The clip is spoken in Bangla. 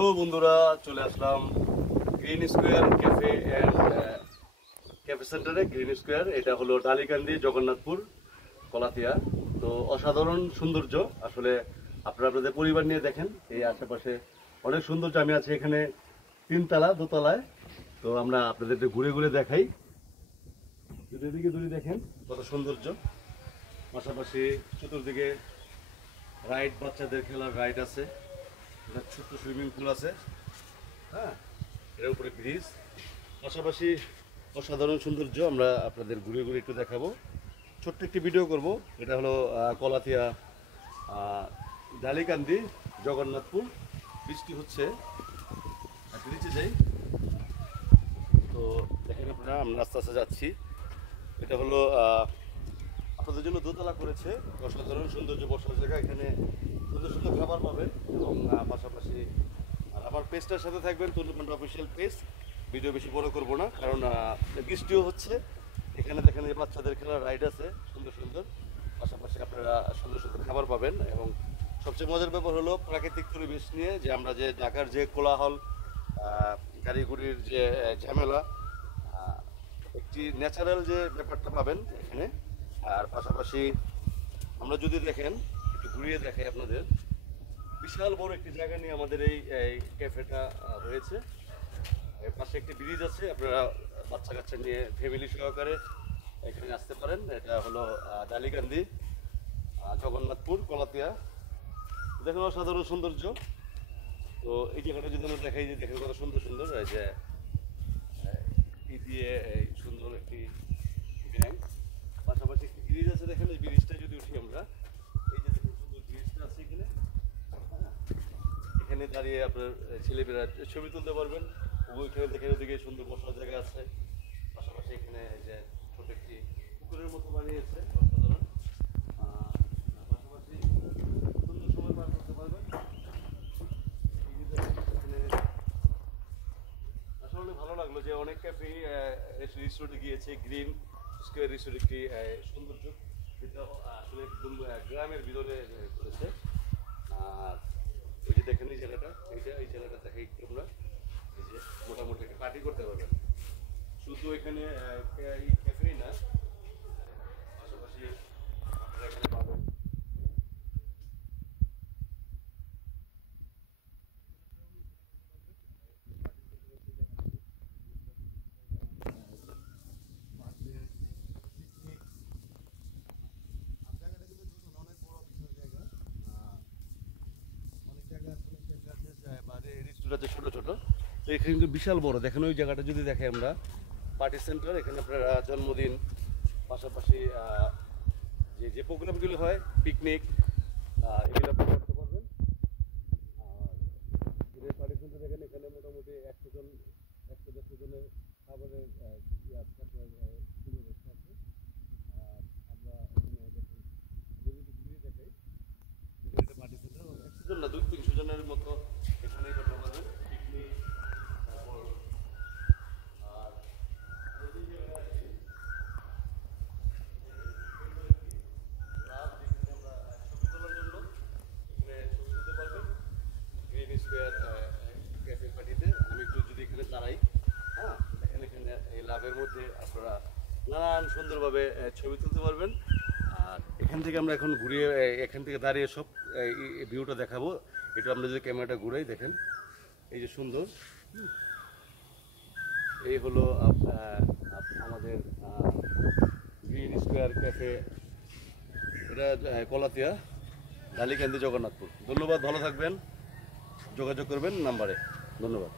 হ্যালো বন্ধুরা, চলে আসলাম Green Square cafe and cafe সেন্টারে। গ্রিন স্কোয়ার এটা হলো ডালিকান্দি, জগন্নাথপুর, কলাতিয়া। তো অসাধারণ সৌন্দর্য। আসলে আপনারা আপনাদের পরিবার নিয়ে দেখেন, এই আশেপাশে অনেক সৌন্দর্য। আমি আছি এখানে তিনতলা, দোতলায়। তো আমরা আপনাদের ঘুরে ঘুরে দেখাই। এদিকে দূরে দেখেন কত সৌন্দর্য। পাশাপাশি চতুর্দিকে রাইড, বাচ্চাদের খেলার রাইড আছে, ছোট্ট সুইমিং পুল আছে, হ্যাঁ, এর উপরে ব্রিজ। পাশাপাশি অসাধারণ সৌন্দর্য। আমরা আপনাদের ঘুরে ঘুরে একটু দেখাবো, ছোট্ট একটি ভিডিও করব। এটা হলো কলাতিয়া, ডালিকান্দি, জগন্নাথপুর। বৃষ্টি হচ্ছে, একটু নিচে যাই। তো দেখেন আপনারা, আমরা আস্তে আস্তে যাচ্ছি। এটা হলো আপনাদের জন্য দোতলা করেছে। অসাধারণ সৌন্দর্য, বসার জায়গা। এখানে সুন্দর সুন্দর খাবার পাবেন এবং পাশাপাশি আর আমার পেজটার সাথে থাকবেন, তুলুপান্ডা অফিসিয়াল পেজ। ভিডিও বেশি বড় করবো না, কারণ বৃষ্টিও হচ্ছে। এখানে দেখেন যে বাচ্চাদের খেলার রাইড আছে সুন্দর সুন্দর। পাশাপাশি আপনারা সুন্দর সুন্দর খাবার পাবেন এবং সবচেয়ে মজার ব্যাপার হলো প্রাকৃতিক পরিবেশ নিয়ে, যে আমরা যে ঢাকার যে কোলাহল, গাড়িগুড়ির যে ঝামেলা, একটি ন্যাচারাল যে ব্যাপারটা পাবেন এখানে। আর পাশাপাশি আমরা যদি দেখেন, একটু ঘুরিয়ে দেখাই আপনাদের, বিশাল বড় একটি জায়গা নিয়ে আমাদের এই ক্যাফেটা রয়েছে। এর পাশে একটি ব্রিজ আছে, আপনারা বাচ্চা কাচ্চা নিয়ে ফ্যামিলি সহকারে এখানে আসতে পারেন। এটা হলো ডালিকান্দি, জগন্নাথপুর, কলাতিয়া। দেখেন অসাধারণ সৌন্দর্য। তো এই জায়গাটা যদি আমরা দেখাই, যে দেখেন কত সুন্দর সুন্দর, এই যে দিয়ে এই সুন্দর একটি ব্যাংক, পাশাপাশি একটি ব্রিজ আছে। দেখেন এই ব্রিজটা যদি উঠি আমরা, এই যে দেখুন সুন্দর ব্রিজটা আছে এখানে। এখানে দাঁড়িয়ে আপনার ছেলেমেয়েরা ছবি তুলতে পারবেন। ওইখানে দেখেন ওদিকে সুন্দর বসার জায়গা আছে। পাশাপাশি এখানে যে ছোট একটি পুকুরের মতো বানিয়েছে, অসাধারণ। পাশাপাশি সুন্দর সময় পার করতে পারবেন। আসলে ভালো লাগলো যে অনেক ক্যাফে রিসোর্টে গিয়েছে। গ্রিন স্কোয়ার রিসোর্ট একটি সৌন্দর্য, যেটা আসলে একদম গ্রামের ভিতরে করেছে। আর ওই যে দেখেন এই জায়গাটা, এই জায়গাটা দেখাই আমরা, এই যে মোটামুটি একটা পার্টি করতে পারবেন। শুধু এখানে এই ক্যাফেই না, পাশাপাশি আপনারা এখানে পাবেন ছোট ছোট। তো এখানে কিন্তু বিশাল বড়। দেখেন ওই জায়গাটা যদি দেখে আমরা, পার্টি সেন্টার। এখানে আপনার জন্মদিন, পাশাপাশি যে যে প্রোগ্রামগুলো হয়, পিকনিক, এগুলো আপনি করতে পারবেন। আর পার্টি সেন্টার দেখেন, এখানে মোটামুটি 100 জন, 100-150 জনের খাবারের সুব্যবস্থা আছে। আর আমরা এখানে দেখেন, যদি ঘুরিয়ে দেখাই, এটা পার্টি সেন্টার 100 জন না, 200-300 জনের মতো এখানেই করতে পারবেন পিকনিক। তারপর আর রাত যেখানে আমরা ছবি তোলার জন্য এখানে ছবি তুলতে পারবেন। গ্রিন স্কোয়ার ক্যাফে পার্টিতে আমি একটু যদি এখানে দাঁড়াই, হ্যাঁ, দেখেন এখানে এই লাভের মধ্যে আপনারা নানান সুন্দরভাবে ছবি তুলতে পারবেন। আর এখান থেকে আমরা এখন ঘুরিয়ে, এখান থেকে দাঁড়িয়ে সব ভিউটা দেখাবো। এটা আমরা যদি ক্যামেরাটা ঘুরাই, দেখেন এই যে সুন্দর। এই হলো আমাদের গ্রিন স্কোয়ার ক্যাফে, এটা কলাতিয়া, ডালিকান্দি, জগন্নাথপুর। ধন্যবাদ, ভালো থাকবেন, যোগাযোগ করবেন নাম্বারে। ধন্যবাদ।